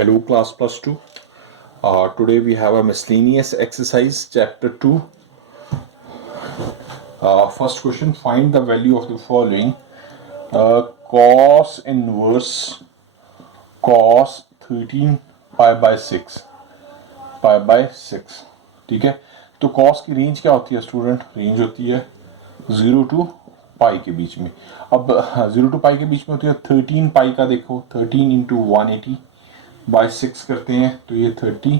Hello class plus 2. Today we have a miscellaneous exercise chapter 2. First question, find the value of the following. Cos inverse cos 13 pi by 6 ठीक है. तो cos की range क्या होती है student? Range होती है 0 to पाई के बीच में. अब 0 to पाई के बीच में होती है 13 पाई का. देखो 13 इंटू 180 बाई 6 करते हैं तो ये 390.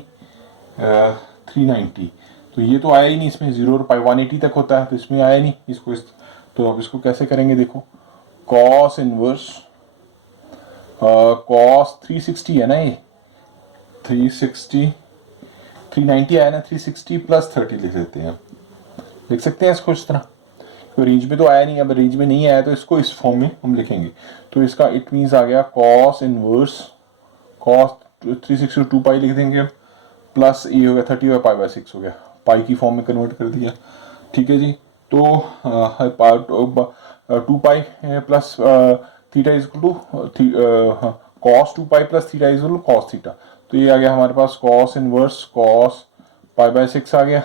तो ये तो आया ही नहीं इसमें, 0 और पाई 180 तक होता है तो इसमें आया नहीं इसको. तो अब इसको कैसे करेंगे? देखो cos इनवर्स cos 360 है ना, ये 360 390 आया ना, 360 प्लस 30 लिख देते हैं. लिख सकते हैं इसको इस तरह. तो रेंज में तो आया नहीं, अब रेंज में नहीं आया तो इसको इस फॉर्म में हम लिखेंगे. तो इसका इट मीन्स आ गया cos इनवर्स cos 360 2 पाई लिख देंगे. प्लस ये हो गया 30 और पाई बाय 6 हो गया, पाई की फॉर्म में कन्वर्ट कर दिया. ठीक है जी. तो 2 pi plus theta is equal to cos 2 pi plus theta is equal to cos theta. तो ये आ गया हमारे पास cos inverse cos pi by 6 आ गया.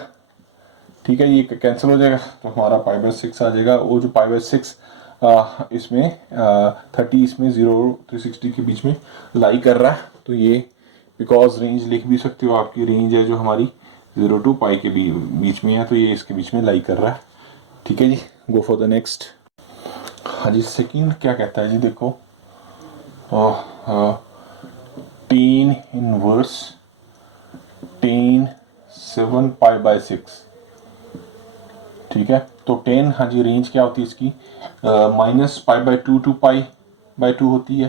ठीक है, ये कैंसिल हो जाएगा तो हमारा पाई बाय 6 आ जाएगा. वो जो पाई बाय 6 इसमें 30 इसमें 0 360 के बीच में लाई कर रहा है. तो ये बिकॉज रेंज लिख भी सकते हो, आपकी रेंज है जो हमारी 0 to पाई के बीच में है, तो ये इसके बीच में लाई कर रहा है. ठीक है जी, गो फॉर द नेक्स्ट. हाँ जी, सेकंड क्या कहता है जी? देखो tan inverse tan 7 pi by 6. ठीक है, तो 10, हाँ जी, रेंज क्या होती है इसकी? Minus pi by 2 to pi by 2 होती है.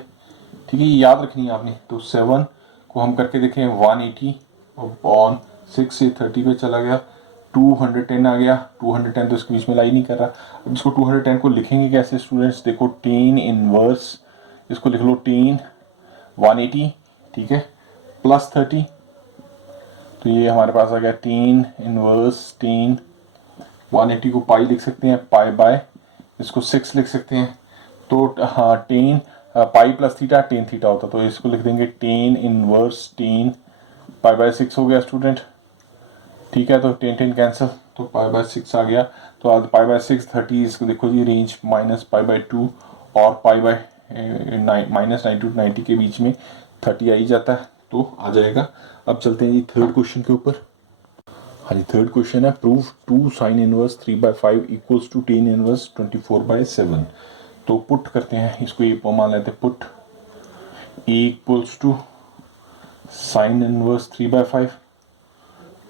ठीक है, ये याद रखनी है आपने. तो 7 को हम करके देखें 180 अपॉन 6 से 30 पे चला गया, 210 आ गया. 210 तो इसके बीच में लाई नहीं कर रहा. अब इसको 210 को लिखेंगे कैसे स्टूडेंट्स? देखो tan इनवर्स, इसको लिख लो tan 180, ठीक है, प्लस 30. तो ये हमारे पास आ गया tan इनवर्स tan 180 को पाई लिख सकते हैं, पाई बाय इसको 6 लिख सकते हैं. तो हाँ, टेन पाई प्लस थीटा टेन थीटा होता, तो इसको लिख देंगे tan inverse tan pi by 6 हो गया स्टूडेंट. ठीक है, तो टेन कैंसिल, तो पाई बाय 6 आ गया. तो आज पाई बाय 6 30, इसको देखो जी रेंज माइनस पाई बाय 2 और पाई बाय माइनस 90 टू 90 के बीच में 30 आ ही जाता है, तो आ जाएगा. अब चलते हैं जी थर्ड क्वेश्चन के ऊपर. हाँ जी, थर्ड क्वेश्चन है, prove 2 sine inverse 3 by 5 equals to tan inverse 24 by 7. तो पुट करते हैं इसको, ये मान लेते हैं put A equals to sine inverse 3 by 5.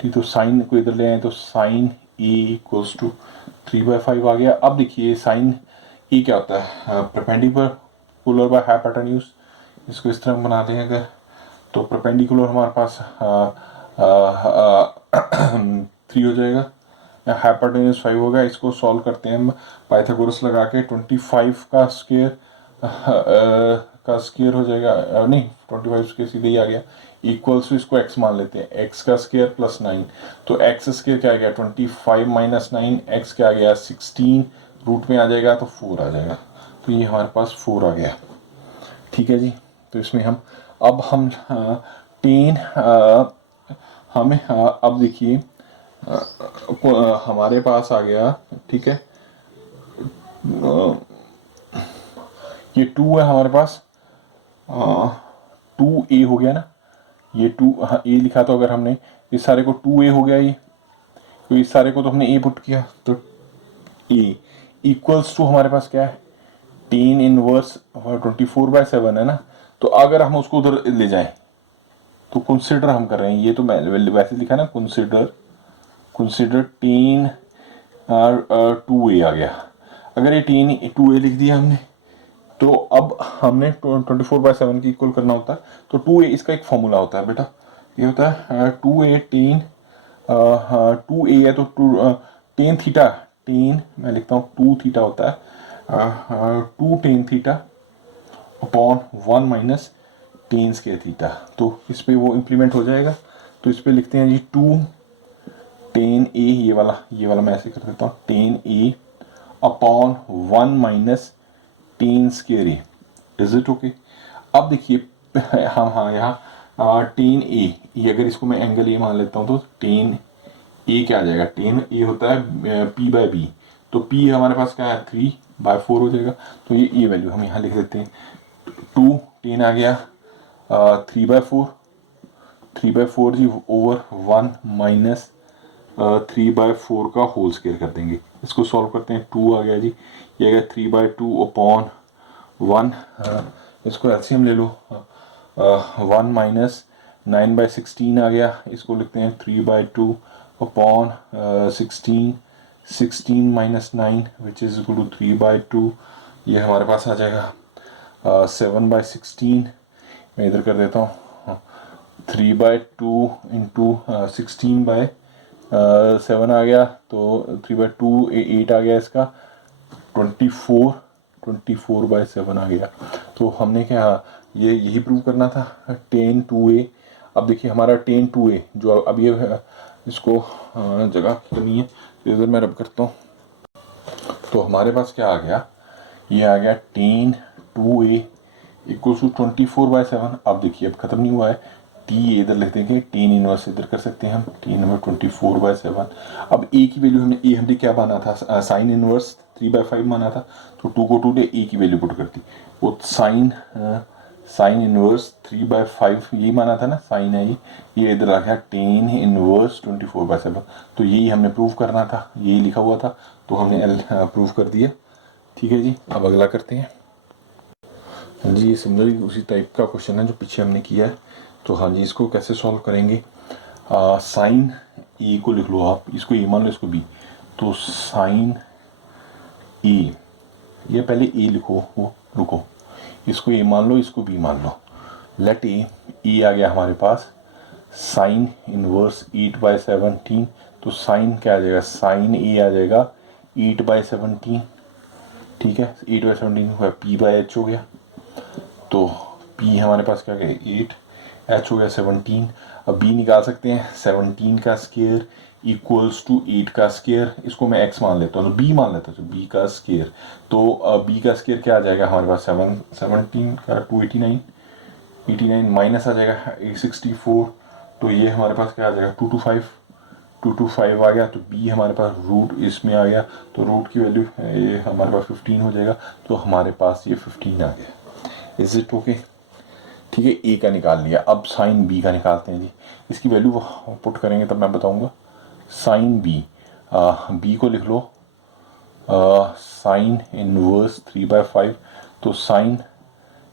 ठीक, तो साइन को इधर ले आए तो sine A equals to 3 by 5 आ गया. अब देखिए साइन ए क्या होता है? Perpendicular by hypotenuse. इसको इस तरह बना दें अगर, तो परपेंडिकुलर हमारे पास 3 हो जाएगा, हाइपोटेन्यूज 5 होगा. इसको सॉल्व करते हैं हम पाइथागोरस लगा के. 25 का स्क्वायर हो जाएगा, नहीं 25 स्क्वायर सीधे ही आ गया, इक्वल्स टू इसको x मान लेते हैं, x का स्क्वायर प्लस 9. तो x स्क्वायर क्या आ गया? 25 माइनस 9, x क्या आ गया? 16, रूट में आ जाएगा तो 4 आ जाएगा. तो ये हमारे पास 4 आ गया. ठीक है जी. तो इसमें हम टेन हमें अब देखिए हमारे पास आ गया. ठीक है, ये 2 है हमारे पास, 2a हो गया ना, ये 2 a लिखा. तो अगर हमने इस सारे को 2a हो गया ये, तो इस सारे को तो हमने a पुट किया, तो a इक्वल्स टू हमारे पास क्या है? टेन इनवर्स 24 बाय 7 है ना. तो अगर हम उसको उधर ले जाएं तो कंसिडर हम कर रहे हैं, ये तो वैसे लिखा ना, कंसिडर टेन 2a आ गया. अगर ये टेन 2a लिख दिया हमने, तो अब हमने 24 बाय 7 की इक्वल करना होता है. तो 2a इसका एक फॉर्मूला होता है बेटा, ये होता है 2a टेन 2a है तो टेन थीटा, टेन मैं लिखता हूँ 2 थीटा होता है, 2 tan theta upon 1 minus ten square theta. तो इस पर वो इम्प्लीमेंट हो जाएगा. तो इस पर लिखते हैं जी 2 टेन ए, ये वाला मैं ऐसे कर देता हूँ, ten A upon 1 minus ten square A. Is it okay? अब देखिए हम यहाँ टेन ए, ये अगर इसको मैं एंगल ए मान लेता हूँ तो टेन ए क्या आ जाएगा, टेन ए होता है पी बाय बी, तो पी हमारे पास क्या है 3/4 हो जाएगा। तो ये ए वैल्यू हम यहाँ लिख देते हैं, 2 टेन आ गया 3/4, 3/4 जी ओवर 1 माइनस 3/4 का होल स्क्वायर कर देंगे। इसको सॉल्व करते हैं, 2 आ गया जी, ये आ गया 3/2 अपॉन 1, इसको एलसीएम ले लो, 1 माइनस 9/16 आ गया, इसको लिखते हैं 3/2 upon 16, 16 minus 9 which is equal to 3/2, ये हमारे पास आ जाएगा 7/16, मैं इधर कर देता हूँ 3/2 इंटू 16/7 आ गया, तो 3/2 8 आ गया, इसका 24/7 आ गया। तो हमने क्या ये यही प्रूव करना था, tan 2a। अब देखिए हमारा tan 2a जो अब ये इसको जगह करनी है, तो इधर मैं रब करता हूँ, तो हमारे पास क्या आ गया, ये आ गया tan 2a इक्वल टू 24/7। अब देखिए अब खत्म नहीं हुआ है, टी इधर लिख देंगे, टेन इनवर्स इधर कर सकते हैं हम, टेन नंबर 24/7। अब ए की वैल्यू हमने क्या माना था, साइन इनवर्स 3/5 माना था, तो 2 को 2 डे ए की वैल्यू पुट करती, वो साइन इनवर्स 3/5 यही माना था ना, साइन है ये इधर आ गया टेन इनवर्स 24/7। तो यही हमने प्रूव करना था, यही लिखा हुआ था, तो हमने प्रूव कर दिया। ठीक है जी, अब अगला करते हैं जी। ये सिमिलरली उसी टाइप का क्वेश्चन है जो पीछे हमने किया है, तो हाँ जी, इसको कैसे सॉल्व करेंगे, साइन ए को लिख लो आप, इसको ए मान लो, इसको बी, तो साइन ए, ये पहले ए लिखो, वो रुको, इसको ए मान लो, इसको बी मान लो, लेट ए आ गया हमारे पास साइन इनवर्स 8/17, तो साइन क्या आ जाएगा, साइन ए आ जाएगा 8/17, ठीक है, 8/17 हुआ p/h हो गया, तो p हमारे पास क्या गया 8, h हो गया 17। अब b निकाल सकते हैं, 17 का स्क्वायर इक्वल्स टू 8 का स्क्वायर, इसको मैं x मान लेता हूँ, तो b मान लेता हूँ, b का स्क्वायर, तो b का स्क्वायर क्या आ जाएगा हमारे पास 17 का 289, 89 माइनस आ जाएगा 864, तो ये हमारे पास क्या आ जाएगा 225 आ गया, तो b हमारे पास रूट इसमें आ गया, तो रूट की वैल्यू ये हमारे पास 15 हो जाएगा, तो हमारे पास ये 15 आ गया। Is it okay? ठीक है, ए का निकाल लिया, अब साइन बी का निकालते हैं जी। इसकी वैल्यू पुट करेंगे तब मैं बताऊंगा। साइन बी, बी को लिख लो साइन इनवर्स 3/5, तो साइन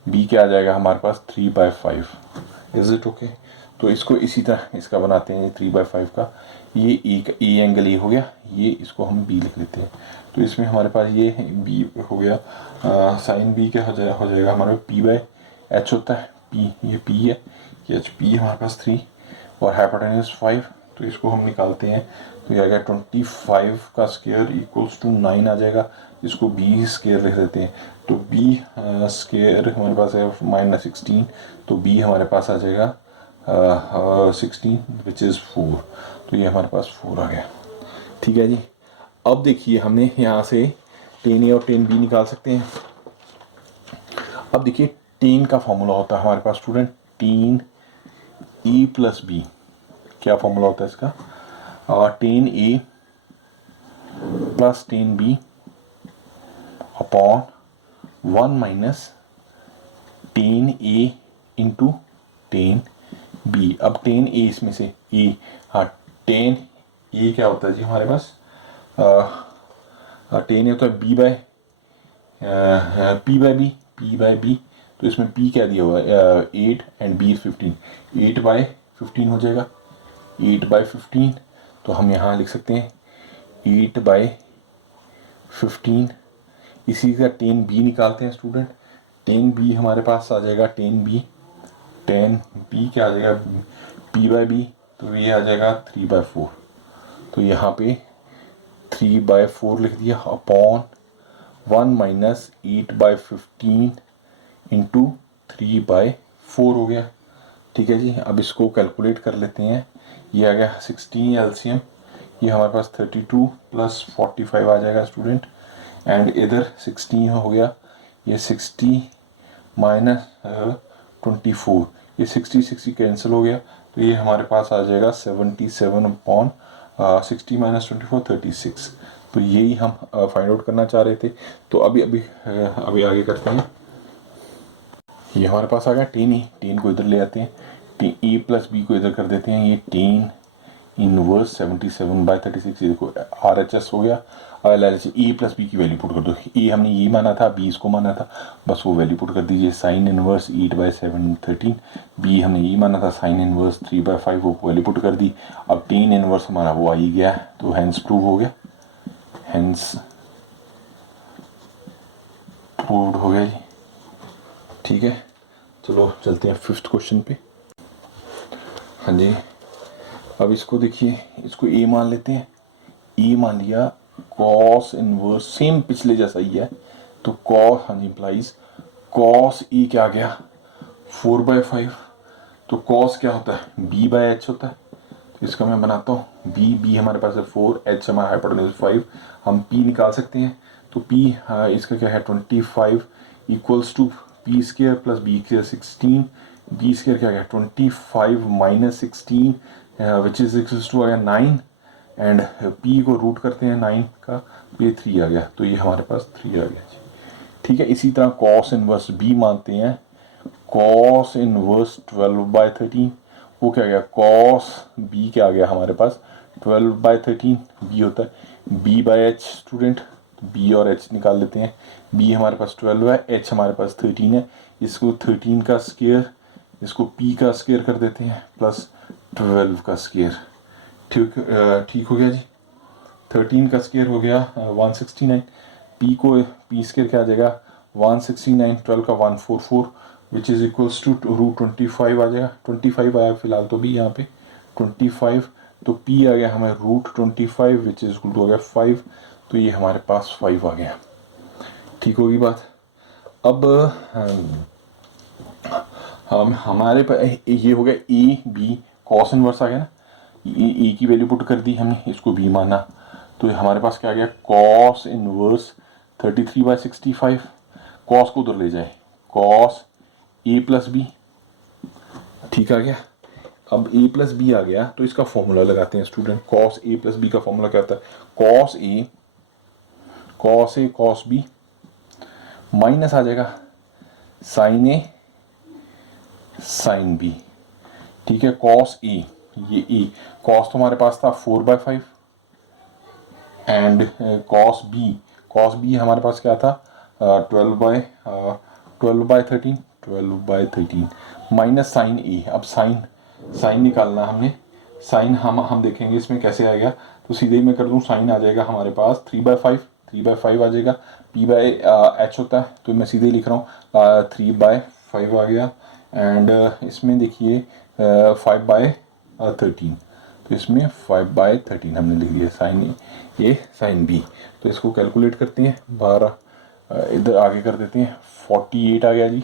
बी क्या आ जाएगा हमारे पास 3/5। Is it okay? तो इसको इसी तरह इसका बनाते हैं 3/5 का, ये ए एंगल ए हो गया, ये इसको हम बी लिख लेते हैं, तो इसमें हमारे पास ये बी हो गया, साइन बी क्या हो जाएगा हमारे p/h होता है, p ये p है, ये h p हमारे पास 3 और हाइपोटेन्यूज 5, तो इसको हम निकालते हैं, तो ये आ गया 25 का स्क्वायर इक्वल्स टू 9 आ जाएगा, इसको b स्क्वायर लिख देते हैं, तो b स्क्वायर हमारे पास है -16, तो b हमारे पास आ जाएगा 16 विच इज़ 4, तो ये हमारे पास 4 आ गया। ठीक है जी, अब देखिए हमने यहाँ से tan a और tan b निकाल सकते हैं। अब देखिए tan का फॉर्मूला होता है हमारे पास student, tan a plus b, क्या फॉर्मूला होता है इसका, tan a plus tan b upon 1 minus tan a into tan b। अब tan a इसमें से a, हाँ tan a क्या होता है जी हमारे पास, tan होता है p/b, तो इसमें p क्या दिया हुआ है 8 एंड b 15, 8/15 हो जाएगा, 8/15, तो हम यहाँ लिख सकते हैं 8/15। इसी का tan b निकालते हैं स्टूडेंट, tan b हमारे पास आ जाएगा tan b क्या आ जाएगा p/b, तो ये आ जाएगा 3/4, तो यहाँ पे 3/4 लिख दिया अपॉन 1 माइनस 8/15 इंटू 3/4 हो गया। ठीक है जी, अब इसको कैलकुलेट कर लेते हैं, ये आ गया 16 एलसीएम, ये हमारे पास 32 प्लस 45 आ जाएगा स्टूडेंट, एंड इधर 16 हो गया, ये 60 माइनस 24, ये 60 कैंसिल हो गया, तो ये हमारे पास आ जाएगा 77/60 - 24 36। तो यही हम फाइंड आउट करना चाह रहे थे। तो अभी आगे करते हैं। ये हमारे पास आ गया 10 10 को इधर ले आते हैं, a प्लस बी को इधर कर देते हैं, ये 10 इनवर्स 77/36 देखो RHS हो गया। अब ए प्लस बी की वैल्यू पुट कर दो, ए हमने ये माना था, बी इसको माना था, बस वो वैल्यू पुट कर दीजिए। साइन इनवर्स 8/7 बी हमने ये माना था, साइन इनवर्स 3/5 वो वैल्यू पुट कर दी। अब 10 इनवर्स हमारा वो आ ही गया, तो हैंस प्रूव हो गया, हैंस प्रूव्ड हो गया जी। ठीक है, चलो चलते हैं 5th क्वेश्चन पे। हाँ जी, अब इसको देखिए, इसको ए मान लेते हैं, ए मान लिया, कॉस इनवर्स सेम पिछले जैसा ही है, तो कॉस, हाँ जी, इम्प्लाइज कॉस ए क्या आ गया 4/5। तो कॉस क्या होता है b/h होता है, तो इसका मैं बनाता हूँ, b हमारे पास है 4, h हमारा हाइपोटेन्यूज 5, हम p निकाल सकते हैं। तो p इसका क्या है 25 equals to p square plus b square 16, b square क्या गया 25 - 16 विच इज इक्वल्स टू आ गया 9, एंड p को रूट करते हैं 9 का, तो ये 3 आ गया, तो ये हमारे पास 3 आ गया जी। ठीक है, इसी तरह कॉस इनवर्स b मानते हैं, कॉस इनवर्स 12/13, वो क्या गया कॉस b क्या आ गया हमारे पास 12/13, b होता है b/h स्टूडेंट, b और h निकाल लेते हैं, b हमारे पास 12 है, h हमारे पास 13 है, इसको 13 का स्क्वायर, इसको p का स्क्वायर कर देते हैं, प्लस 12 का स्क्वायर। ठीक हो गया जी, 13 का स्क्वायर हो गया 169, p को p स्क्वायर क्या आ जाएगा 169, 12 का 144 विच इज इक्वल्स टू √25 आ जाएगा, 25 आया फिलहाल तो भी यहाँ पे 25, तो p आ गया हमें √25 विच इज इक्वल टू हो गया 5, तो ये हमारे पास 5 आ गया। ठीक होगी बात। अब हम हमारे पास ये हो गया ए बी, कॉस इनवर्स आ गया ना, ए की वैल्यू पुट कर दी हमने, इसको बी माना, तो हमारे पास क्या आ गया कॉस इनवर्स 33/65, कॉस को उधर ले जाए, कॉस ए प्लस बी, ठीक आ गया। अब a प्लस बी आ गया, तो इसका फॉर्मूला लगाते हैं student, cos A plus B का फॉर्मूला क्या होता है, cos A cos B minus आ जाएगा साइन ए साइन बी। ठीक है, कॉस ए, ये ए कॉस तो हमारे पास था 4/5, एंड कॉस बी हमारे पास क्या था 12/13 माइनस साइन ए। अब साइन निकालना हमने, साइन हम देखेंगे इसमें कैसे आएगा, तो सीधे ही मैं कर दूं, साइन आ जाएगा हमारे पास 3/5 आ जाएगा, p/h होता है, तो मैं सीधे लिख रहा हूँ 3/5 आ गया, एंड इसमें देखिए 5/13, तो इसमें 5/13 हमने लिख दिया, साइन ए साइन बी। तो इसको कैलकुलेट करते हैं, 12 इधर आगे कर देते हैं, 48 आ गया जी,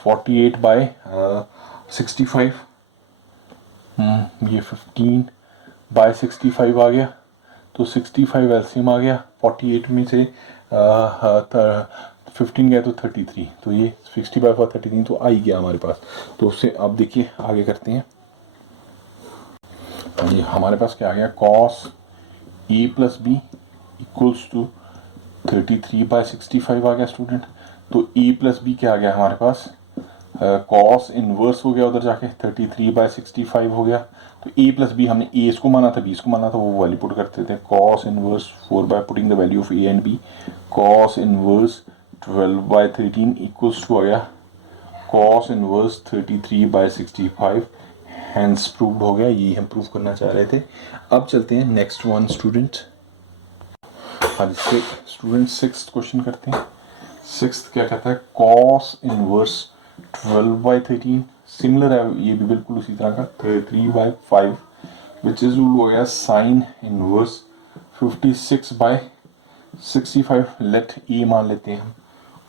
48/65, ये 15/65 आ गया, तो 65 एलसीएम आ गया, 48 में से 15 गया तो 33, तो ये 60/33 तो आ ही गया हमारे पास। तो उससे अब देखिए आगे करते हैं, ये हमारे पास क्या आ गया cos A plus B equals to 33/65 आ गया स्टूडेंट। तो ए प्लस बी क्या आ गया हमारे पास कॉस इनवर्स हो गया, उधर जाके 33/65 हो गया। तो ए प्लस बी हमने ए इसको माना था, बी इसको माना था, वो वैल्यू पुट करते थे, cos inverse 4 by putting the value of A and B, cos inverse 12/13 equals to आ गया कॉस इनवर्स 33/65, हैंस प्रूव्ड हो गया, ये हम प्रूव करना चाह रहे थे। अब चलते हैं नेक्स्ट वन स्टूडेंट। हाँ जी स्टूडेंट 6th क्वेश्चन करते हैं। 6th क्या कहता है कॉस इनवर्स 12/13, सिमिलर है ये भी बिल्कुल उसी तरह का 3/5 विच इज हो गया साइन इनवर्स 56/65, लेट ए मान लेते हैं हम,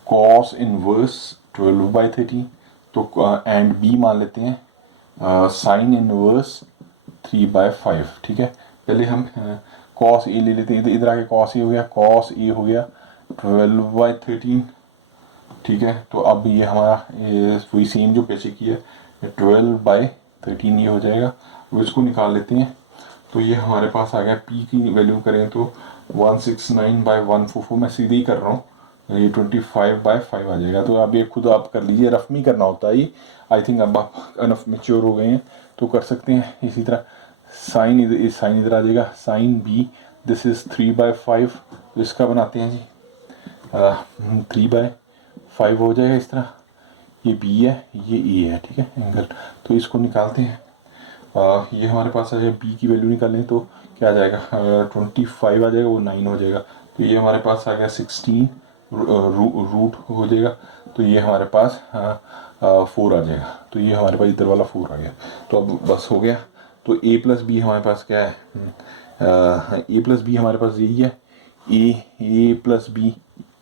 कॉस इनवर्स 12/13, तो एंड बी मान लेते हैं साइन इनवर्स 3/5। ठीक है, पहले हम कॉस ए ले लेते हैं, इधर आके कॉस ए हो गया, कॉस ए हो गया 12/13। ठीक है, तो अब ये हमारा वही सेम जो पीछे की है 12/13 ये हो जाएगा। अब इसको निकाल लेते हैं, तो ये हमारे पास आ गया, पी की वैल्यू करें तो 169/144, मैं सीधे ही कर रहा हूँ, ये 25/5 आ जाएगा। तो आप ये खुद आप कर लीजिए, रफ में करना होता है ये। आई थिंक अब आप अनफ मेच्योर हो गए हैं तो कर सकते हैं। इसी तरह साइन इधर आ जाएगा, साइन बी दिस इज़ 3/5, तो इसका बनाते हैं जी 3/5 हो जाएगा इस तरह। ये बी है, ये ए है, ठीक है एंगल, तो इसको निकालते हैं। ये हमारे पास आ जाएगा, बी की वैल्यू निकालें तो क्या आ जाएगा, 25 आ जाएगा, वो 9 हो जाएगा। तो ये हमारे पास आ गया 16 रूट हो जाएगा, तो ये हमारे पास 4 आ जाएगा। तो ये हमारे पास इधर वाला 4 आ गया। तो अब बस हो गया। तो ए प्लस बी हमारे पास क्या है, ए प्लस बी हमारे पास यही है, ए प्लस बी,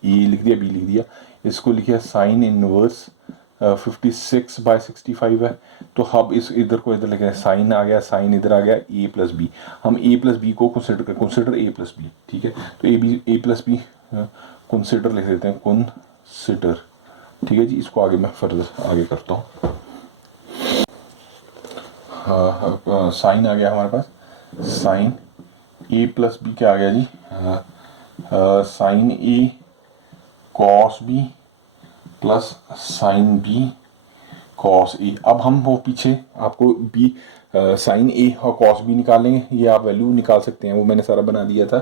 ए लिख दिया, बी लिख दिया, इसको लिखा साइन इनवर्स 56/65 है। तो हम इस इधर को इधर लिखे, साइन आ गया, साइन इधर आ गया, ए प्लस बी, हम ए प्लस बी को कंसिडर ए प्लस बी, ठीक है। तो ए प्लस बी कंसिडर लिख देते हैं, कंसिडर, ठीक है जी। इसको आगे मैं फर्दर आगे करता हूँ। साइन आ गया हमारे पास, साइन ए प्लस बी क्या आ गया जी, sine A cos B plus sine B cos A. अब हम वो पीछे आपको बी साइन ए और कॉस बी निकालेंगे, ये आप वैल्यू निकाल सकते हैं, वो मैंने सारा बना दिया था,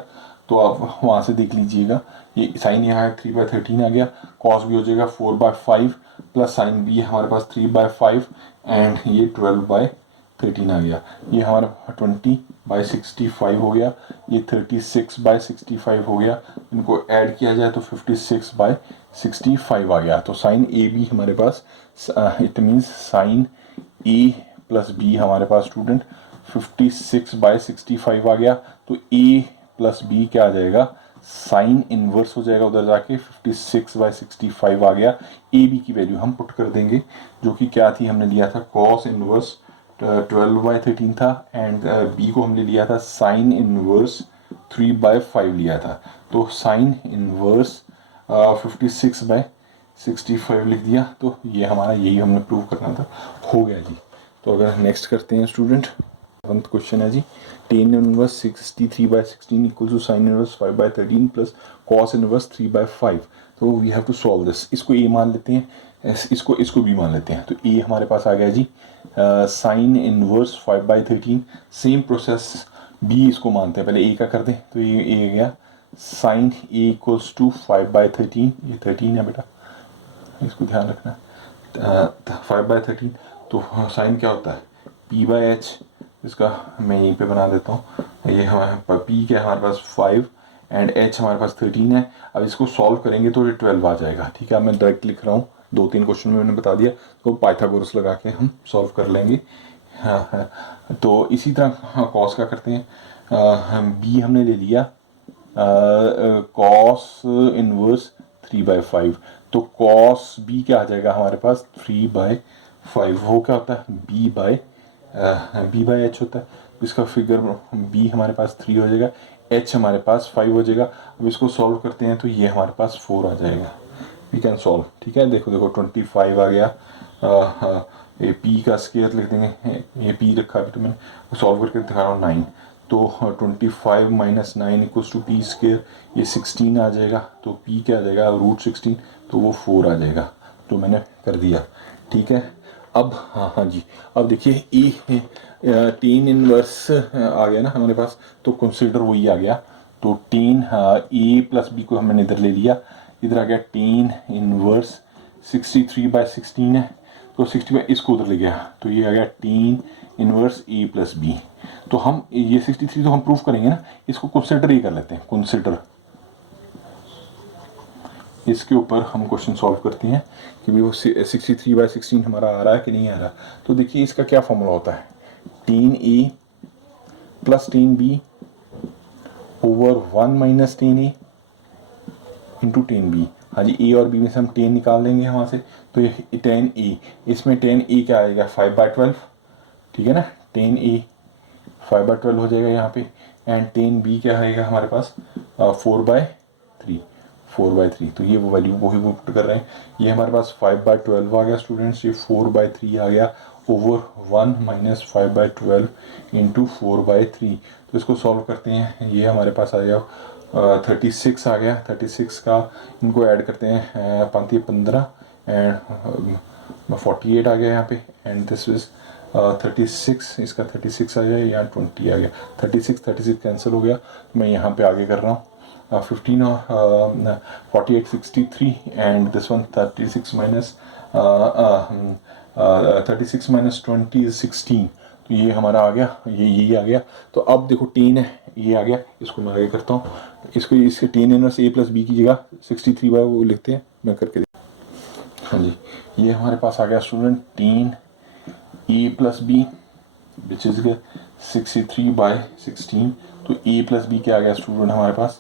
तो आप वहाँ से देख लीजिएगा। ये साइन यहाँ 3/13 आ गया, कॉस बी हो जाएगा 4/5 प्लस साइन बी हमारे पास 3/5 एंड ये 12/13 आ गया। ये हमारा 20/65 हो गया, ये 36/65 हो गया। इनको ऐड किया जाए तो 56/65 आ गया। तो साइन ए बी हमारे पास, it means sine A plus B हमारे पास स्टूडेंट 56/65 आ गया। तो ए प्लस बी क्या आ जाएगा, साइन इनवर्स हो जाएगा, उधर जाके 56/65 आ गया। ए बी की वैल्यू हम पुट कर देंगे, जो कि क्या थी, हमने लिया था कॉस इनवर्स 12/13 था, एंड बी को हमने लिया था साइन इनवर्स 3/5 लिया था। तो साइन इनवर्स 56/65 लिख दिया। तो ये हमारा यही हमने प्रूव करना था, हो गया जी। तो अगर नेक्स्ट करते हैं स्टूडेंट, क्वेश्चन है जी, tan inverse 63/16 equal to sine inverse 5/13 plus cos inverse 3/5। तो we have to solve this. इसको ए मान लेते हैं, इसको बी मान लेते हैं। तो ए हमारे पास आ गया जी sine inverse 5/13, same process B इसको मानते हैं, पहले ए का कर दें। तो ये ए गया साइन ए इक्वल्स टू 5/13, ये 13 है बेटा, इसको ध्यान रखना, 5/13। तो साइन क्या होता है, p/h, इसका मैं यहीं पे बना देता हूँ। ये हमारे p क्या है हमारे पास 5 एंड h हमारे पास 13 है। अब इसको सॉल्व करेंगे तो ये 12 आ जाएगा, ठीक है। अब मैं डायरेक्ट लिख रहा हूँ, 2-3 क्वेश्चन में मैंने बता दिया, तो पाइथागोरस लगा के हम सॉल्व कर लेंगे। हाँ, तो इसी तरह कॉस का करते हैं। बी हमने ले लिया कॉस इनवर्स 3/5, तो कॉस बी क्या आ जाएगा हमारे पास 3/5, वो क्या होता है b/h होता है। इसका फिगर b हमारे पास 3 हो जाएगा, h हमारे पास 5 हो जाएगा। अब इसको सॉल्व करते हैं तो ये हमारे पास 4 आ जाएगा। वी कैन सॉल्व, ठीक है। देखो 25 आ गया, ये p का स्क्वायर लिख देंगे, ये p रखा अभी तो मैंने, सॉल्व करके दिखा रहा हूँ 9। तो 25 - 9 इक्वल्स टू पी स्क्वायर, ये 16 आ जाएगा। तो p क्या आ जाएगा √16, तो वो 4 आ जाएगा, तो मैंने कर दिया, ठीक है। अब हाँ जी, अब देखिए ए tan इनवर्स आ गया ना हमारे पास, तो कंसीडर वही आ गया। तो tan ए प्लस बी को हमने इधर ले लिया, इधर आ गया tan इनवर्स 63/16 है, तो 60 इसको उधर ले गया, तो ये आ गया tan inverse A plus B. तो हम ये 63 तो हम प्रूफ करेंगे ना, इसको कंसीडर ही कर लेते हैं, कंसीडर। इसके ऊपर हम क्वेश्चन सॉल्व करते हैं कि भी वो 63/16 हमारा आ रहा है कि नहीं आ रहा। तो देखिए इसका क्या फॉर्मूला होता है, tan A plus tan B over 1 minus tan A into tan B. हाँ जी, ए और बी में से हम tan निकाल लेंगे वहाँ से, तो ये tan ए, इसमें tan ए क्या आएगा 5/12, ठीक है ना। tan ए 5/12 हो जाएगा यहाँ पे, एंड tan बी क्या आएगा हमारे पास 4/3। तो ये वो वैल्यू वही वो पुट कर रहे हैं। ये हमारे पास 5/12 आ गया स्टूडेंट्स, ये 4/3 आ गया, ओवर 1 माइनस 5/12 इंटू 4/3। तो इसको सॉल्व करते हैं, ये हमारे पास आ गया 36 आ गया। 36 का इनको ऐड करते हैं 15 एंड 48 आ गया यहाँ पे, एंड दिस इज 36, इसका 36 आ गया, यहाँ 20 आ गया। 36 कैंसिल हो गया, तो मैं यहाँ पे आगे कर रहा हूँ 15 और 48 63 and this one 36 minus 36 minus 20 is 16। तो ये हमारा आ गया, ये आ गया। तो अब देखो 10 है, ये आ गया, इसको मैं आगे करता हूँ। इसको इसके 10 इनवर्स a प्लस बी की जगह 63 बाय वो लिखते हैं, मैं करके। हाँ जी, ये हमारे पास आ गया student 10 a plus B which is 63/16। तो a प्लस बी क्या आ गया स्टूडेंट हमारे पास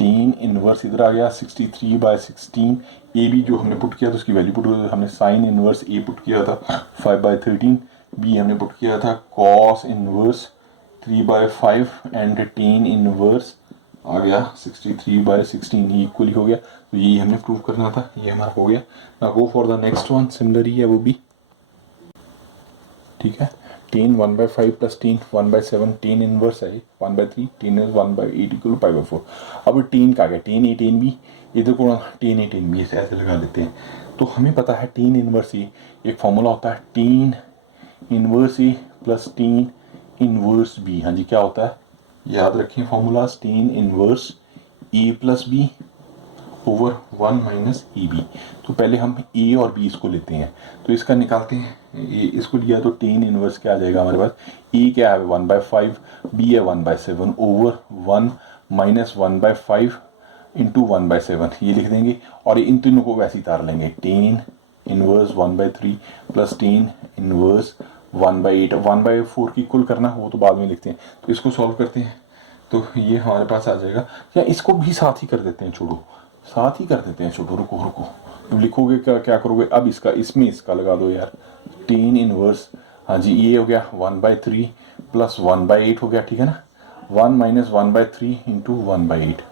10 इनवर्स इधर आ गया 63/16। ए बी जो हमने पुट किया था उसकी वैल्यू पुट, हमने साइन इनवर्स ए पुट किया था 5/13। बी हमने पुट किया था कॉस इनवर्स 3/5 एंड 10 इनवर्स आ गया 63/16। ये इक्वली हो गया, तो यही हमने प्रूव करना था, ये हमारा हो गया। ना go for the next one, similar ही है वो भी, ठीक है। 10 1/5 प्लस 10 1/7, 10 इनवर्स है 1/3, 10 इज 1/8 इक्वल 5/4। अब 10 का आ गया 10 a 10 b, इधर को 10 a 10 b ऐसे लगा लेते हैं। तो हमें पता है 10 इनवर्स ए, एक फॉर्मूला होता है 10 inverse A plus 10 inverse B. हाँ जी, क्या होता है याद रखें formulas, 10 inverse A plus B over 1 minus E B. तो पहले हम ए और बी इसको लेते हैं, तो इसका निकालते हैं। ये इसको लिया तो 10 इनवर्स क्या आ जाएगा हमारे पास, ए क्या है 1/5, बी है 1/7 ओवर 1 माइनस 1/5 इंटू 1/7, ये लिख देंगे। और इन तीनों को वैसे ही तार लेंगे, 10 इनवर्स 1/3 प्लस 10 इनवर्स 1/8। 1/4 की कुल करना वो तो बाद में लिखते हैं। तो इसको सॉल्व करते हैं, तो ये हमारे पास आ जाएगा। या इसको भी साथ ही कर देते हैं, छोड़ो साथ ही कर देते हैं, छोड़ो रुको लिखोगे क्या करोगे, अब इसका इसमें इसका लगा दो यार 10 इनवर्स। हाँ जी, ये हो गया 1/3 प्लस 1/8 हो गया, ठीक है ना। 1 माइनस 1/3 इंटू 1/8,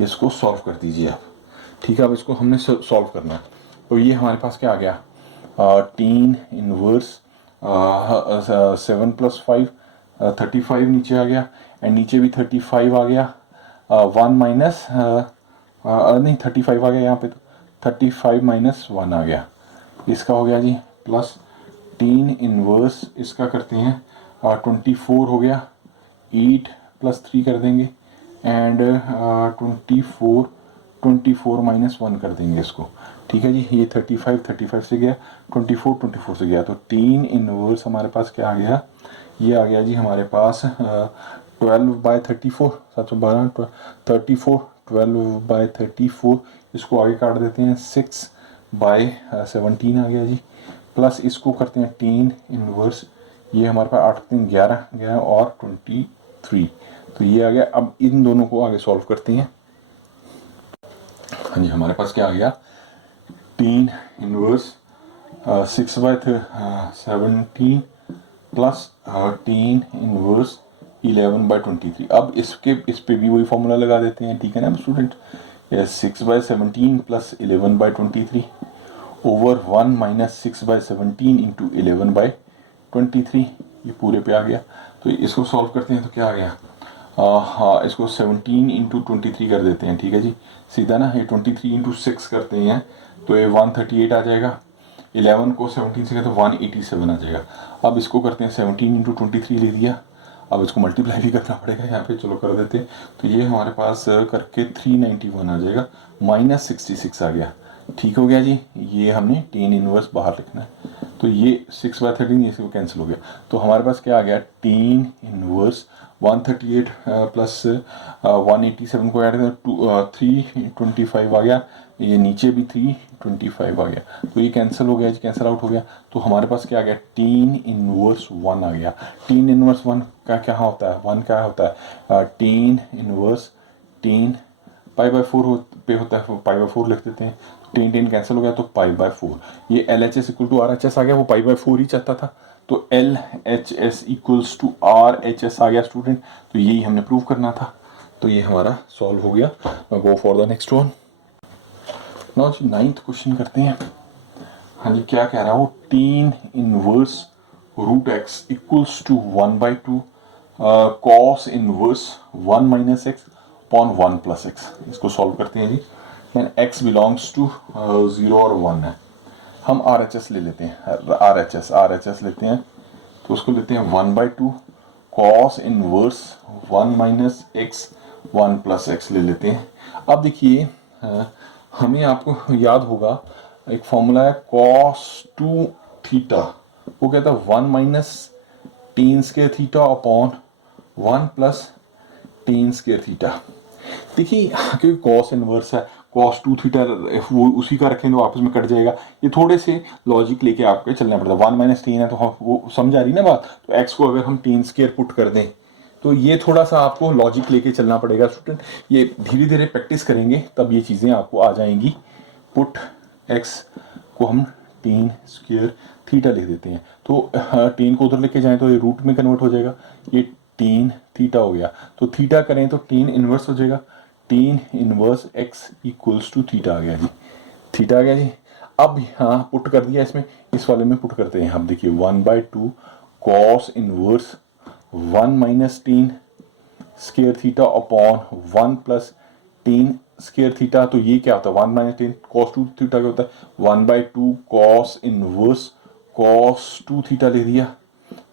इसको सॉल्व कर दीजिए आप, ठीक है। अब इसको हमने सॉल्व करना है, तो ये हमारे पास क्या आ गया 10 इनवर्स 7 प्लस 5 35 नीचे आ गया, एंड नीचे भी 35 आ गया। 1 माइनस नहीं 35 आ गया यहाँ पे, तो 35 माइनस 1 आ गया, इसका हो गया जी प्लस 10 इनवर्स इसका करते हैं 24 हो गया, 8 प्लस 3 कर देंगे एंड 24 माइनस 1 कर देंगे इसको, ठीक है जी। ये 35 से गया, 24 से गया, तो 10 इनवर्स हमारे पास क्या आ गया, ये आ गया जी हमारे पास 12/34, 712 34, 12/34। इसको आगे काट देते हैं 6/17 आ गया जी, प्लस इसको करते हैं 10 इनवर्स, ये हमारे पास 8 3 11 और 23, तो ये आ गया। अब इन दोनों को आगे सॉल्व करते हैं। हाँ जी, हमारे पास क्या आ गया 10 इनवर्स 6/17 प्लस 10 इनवर्स 11/23। अब इस पे भी वही फॉर्मूला लगा देते हैं, ठीक है ना student. 6/17 plus 11/23 over 1 minus 6/17 into 11/23, ये पूरे पे आ गया। तो इसको सॉल्व करते हैं, तो क्या आ गया हाँ, इसको 17 इंटू 23 कर देते हैं, ठीक है जी, सीधा ना। ये 23 इंटू 6 करते हैं, तो ये 138 आ जाएगा। 11 को 17 से करते 187 आ जाएगा। अब इसको करते हैं 17 इंटू 23 ले दिया, अब इसको मल्टीप्लाई भी करना पड़ेगा यहाँ पे, चलो कर देते। तो ये हमारे पास करके 391 आ जाएगा, माइनस 66 आ गया, ठीक हो गया जी। ये हमने 10 इनवर्स बाहर लिखना है, तो ये 6/13 ये इसको कैंसिल हो गया। तो हमारे पास क्या आ गया 10 इनवर्स 138 प्लस 187 को ऐड करें 325 आ गया, ये नीचे भी 325 आ गया, तो ये कैंसिल हो गया जी, कैंसिल आउट हो गया। तो हमारे पास क्या आ गया 10 इनवर्स 1 आ गया। 10 इनवर्स 1 का क्या होता है, 1 क्या होता है 10 इनवर्स 10 π/4 पे होता है, π/4 लिख देते हैं। 10 कैंसिल हो गया, तो π/4। ये LHS इक्वल टू RHS आ गया, वो π/4 ही चाहता था, तो LHS इक्वल्स टू RHS आ गया स्टूडेंट। तो यही हमने प्रूव करना था, तो ये हमारा सॉल्व हो गया। Go for the next one. Now जी 9th क्वेश्चन करते हैं। हाँ जी, क्या कह रहा है वो 10 inverse root X equals to 1/2 cos inverse 1 minus X upon 1 plus X. इसको सॉल्व करते हैं जी। देन एक्स बिलोंग्स टू 0 और 1 है। हम आर एच एस ले लेते हैं, आर एच एस लेते हैं, तो उसको लेते हैं 1/2 cos inverse 1 minus x 1 plus x ले लेते हैं। अब देखिए हमें, आपको याद होगा एक फॉर्मूला है कॉस 2 थीटा, वो कहता है 1 minus ten square theta upon 1 plus ten square theta. देखिए क्योंकि कॉस इनवर्स है, कॉस 2 थीटा वो उसी का रखें तो आपस में कट जाएगा। ये थोड़े से लॉजिक लेके आपको चलना पड़ता है। 1 माइनस टेन है तो हम वो समझ आ रही ना बात, तो एक्स को अगर हम टेन स्क्वायर पुट कर दें तो ये थोड़ा सा आपको लॉजिक लेके चलना पड़ेगा स्टूडेंट। ये धीरे धीरे प्रैक्टिस करेंगे तब ये चीज़ें आपको आ जाएंगी। पुट एक्स को हम टेन स्क्वायर थीटा लिख देते हैं, तो टेन को उधर लेके जाएं तो ये रूट में कन्वर्ट हो जाएगा, ये टेन थीटा हो गया। तो थीटा करें तो टेन इनवर्स हो जाएगा, tan inverse X equals to theta आ गया जी, थीटा आ गया जी। अब यहाँ पुट कर दिया, इसमें इस वाले में पुट करते हैं। हम देखिए 1/2 cos inverse 1 minus ten square theta upon 1 plus ten square theta. तो ये क्या होता है 1 माइनस टेन कॉस 2 थीटा क्या होता है 1/2 कॉस इनवर्स कॉस 2 थीटा ले दिया,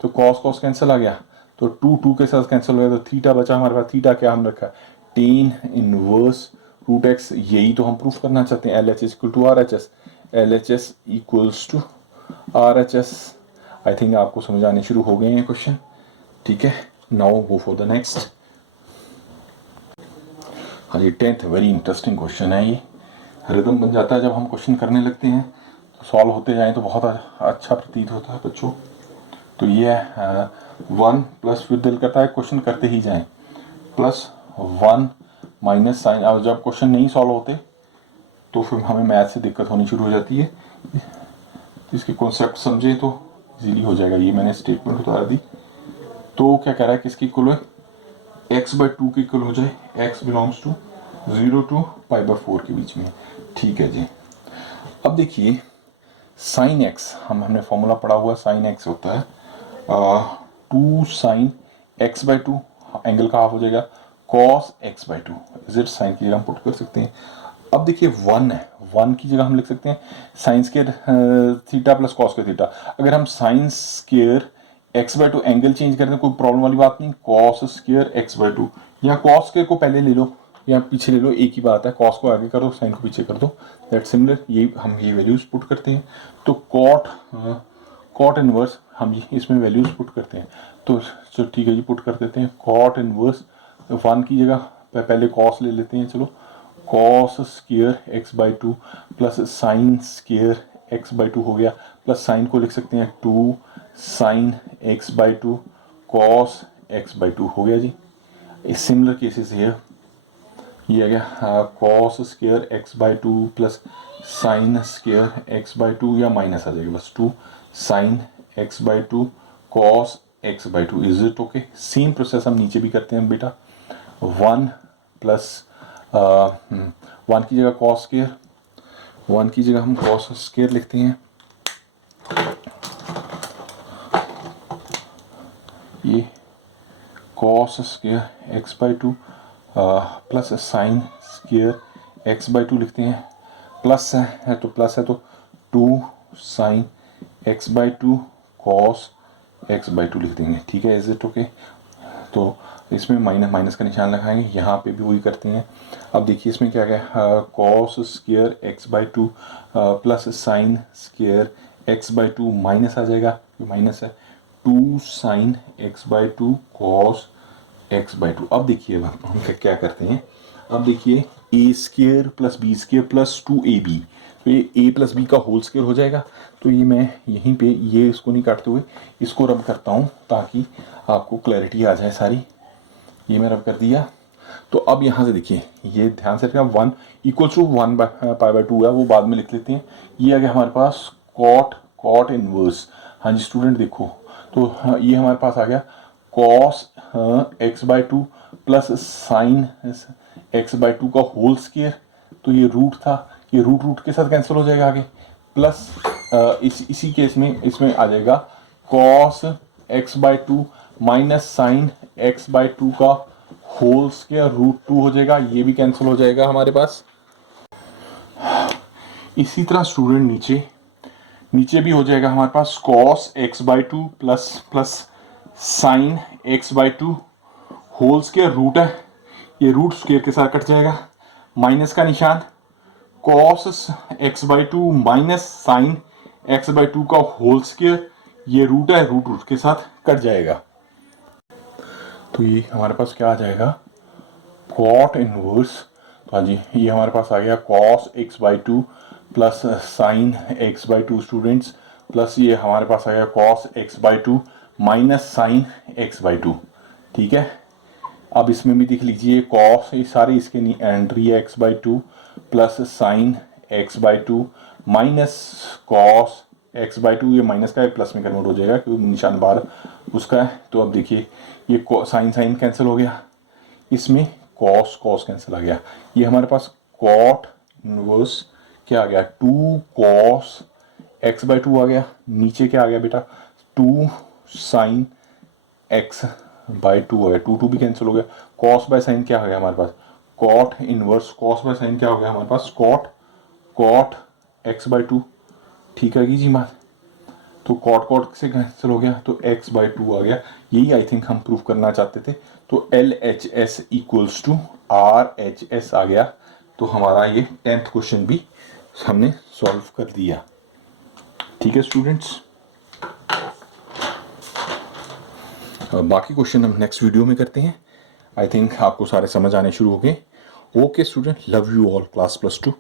तो कॉस कॉस कैंसिल आ गया, तो 2 के साथ कैंसिल हो गया, तो थीटा बचा हमारे पास। थीटा क्या हम रखा है टेन इनवर्स रूट एक्स, यही तो हम प्रूफ करना चाहते हैं। L H S equal to R H S, L H S equals to R H S. I think आपको समझ आने शुरू हो गए हैं क्वेश्चन, ठीक है। Now go for the next. हाँ जी 10th वेरी इंटरेस्टिंग क्वेश्चन है ये। रिदम बन जाता है जब हम क्वेश्चन करने लगते हैं, तो सॉल्व होते जाएं तो बहुत अच्छा प्रतीत होता है बच्चों। तो ये है 1 प्लस, फिर दिल करता है क्वेश्चन करते ही जाएं, प्लस 1 माइनस साइन। और जब क्वेश्चन नहीं सॉल्व होते तो फिर हमें मैथ से दिक्कत होनी शुरू हो जाती है। इसके कॉन्सेप्ट समझे तो इजीली हो जाएगा। ये मैंने स्टेटमेंट उतार दी। तो क्या कह रहा है किसकी इक्वल है x/2 की इक्वल हो जाए, x बिलोंग्स टू 0 टू π/4 के बीच में, ठीक है जी। अब देखिए साइन एक्स, हमने फॉर्मूला पढ़ा हुआ, साइन एक्स होता है 2 साइन x/2, एंगल का हाफ हो जाएगा कॉस x/2। इज साइन की जगह हम पुट कर सकते हैं। अब देखिए 1 है, 1 की जगह हम लिख सकते हैं sine square theta plus cos square theta. अगर हम sign square x/2 angle change कर दें कोई प्रॉब्लम वाली बात नहीं, कॉस स्क्वायर x/2, या कॉस स्क्वायर को पहले ले लो या पीछे ले लो, एक ही बात है। कॉस को आगे कर दो, साइन को पीछे कर दो, दैट सिमिलर। ये हम ये वैल्यूज पुट करते हैं। तो कॉट इनवर्स हम इसमें वैल्यूज पुट करते हैं, तो चलो ठीक है जी पुट कर देते हैं। कॉट इनवर्स 1 की जगह पहले कॉस ले लेते हैं, चलो cos square x/2 plus sine square x/2 हो गया, प्लस साइन को लिख सकते हैं 2 साइन x/2 कॉस x/2 हो गया जी। सिमिलर केसेस हियर, ये आ गया cos square x/2 plus sine square x/2, या माइनस आ जाएगा बस 2 sine x/2 cos x/2। Is it okay? Same process हम नीचे भी करते हैं बेटा। 1 प्लस 1 की जगह कॉस स्क्वायर, 1 की जगह हम कॉस स्क्वायर लिखते हैं, ये cos square x/2 plus sine square x/2 लिखते हैं। प्लस है तो प्लस है तो 2 साइन x/2 कॉस x/2 लिख देंगे, ठीक है। Is it okay? तो इसमें माइनस माइनस का निशान लगाएंगे, यहाँ पे भी वही करते हैं। अब देखिए इसमें क्या गया cos square x/2 plus sine square x/2 minus आ जाएगा, माइनस है 2 साइन x/2 कॉस x/2। अब देखिए हम क्या करते हैं, अब देखिए a square plus B square plus 2ab, तो ये a प्लस बी का होल स्क्वायर हो जाएगा। तो ये मैं यहीं पे ये इसको नहीं काटते हुए इसको रब करता हूँ ताकि आपको क्लैरिटी आ जाए सारी। ये मैं रब कर दिया। तो अब यहाँ से देखिए, ये ध्यान से रखिए 1 इक्वल टू 1/2 है, वो बाद में लिख लेते हैं। ये आ गया हमारे पास कॉट इनवर्स। हाँ जी स्टूडेंट देखो, तो ये हमारे पास आ गया cos x/2 plus sign x/2 का होल स्क्वायर। तो ये रूट था, ये रूट के साथ कैंसिल हो जाएगा आगे, प्लस इसी केस में इसमें आ जाएगा cos X by to minus sign X by to का होल स्क्वायर रूट टू हो जाएगा, ये भी कैंसिल हो जाएगा हमारे पास। इसी तरह स्टूडेंट नीचे भी हो जाएगा हमारे पास cos X by two plus plus sine X by two whole square root है, ये रूट स्क्वायर के साथ कट जाएगा, माइनस का निशान, cos X by to minus sign X by to का होल स्क्वायर, ये रूट है, रूट रूट के साथ कट जाएगा। तो ये हमारे पास क्या आ जाएगा, कॉट इनवर्स। तो हाँ जी, ये हमारे पास आ गया cos X by two plus sine X by to students, plus ये हमारे पास आ गया cos X by to minus sign X by two. ठीक है, अब इसमें भी देख लीजिए कॉस, ये सारे इसके एंट्री है x by two plus sine X by to minus cos X by to, ये माइनस का है प्लस में कन्वर्ट हो जाएगा क्योंकि निशान बाहर उसका है। तो अब देखिए ये साइन साइन कैंसिल हो गया, इसमें कॉस कॉस कैंसिल आ गया, ये हमारे पास कॉट इनवर्स क्या आ गया, two cos X by two आ गया, नीचे क्या आ गया बेटा, two sine X by two आ गया, टू टू भी कैंसिल हो गया, कॉस बाय साइन क्या आ गया हमारे पास, cot inverse cos by sine क्या हो गया हमारे पास, कॉट एक्स बाई टू। ठीक है जी बात, तो कॉट कॉट से कैंसिल हो गया तो एक्स बाई टू आ गया, यही आई थिंक हम प्रूव करना चाहते थे। तो L H S equals to R H S आ गया, तो हमारा ये 10th क्वेश्चन भी हमने सॉल्व कर दिया। ठीक है स्टूडेंट्स, बाकी क्वेश्चन हम नेक्स्ट वीडियो में करते हैं। आई थिंक आपको सारे समझ आने शुरू हो गए। Okay student, love you all, class +2।